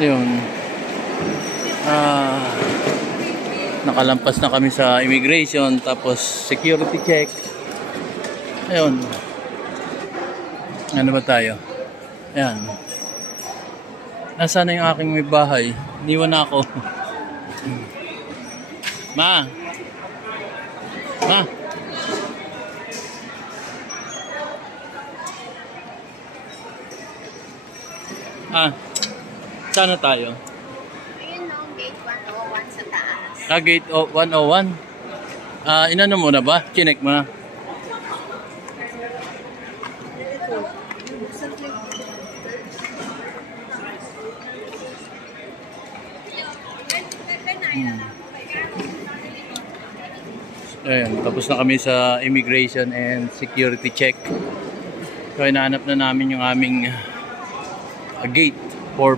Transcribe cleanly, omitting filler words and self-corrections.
Yun. Nakalampas na kami sa immigration, tapos security check. Ayun. Ano ba tayo? Ayan. Nasaan na yung aking may bahay? Iniwan na ako. Ma! Ma! Saan na tayo? Ayun no, gate 101 sa taas. Gate 101. Inano mo na ba? Chinek mo na? Ayan, tapos na kami sa immigration and security check. So, hinahanap na namin yung aming gate for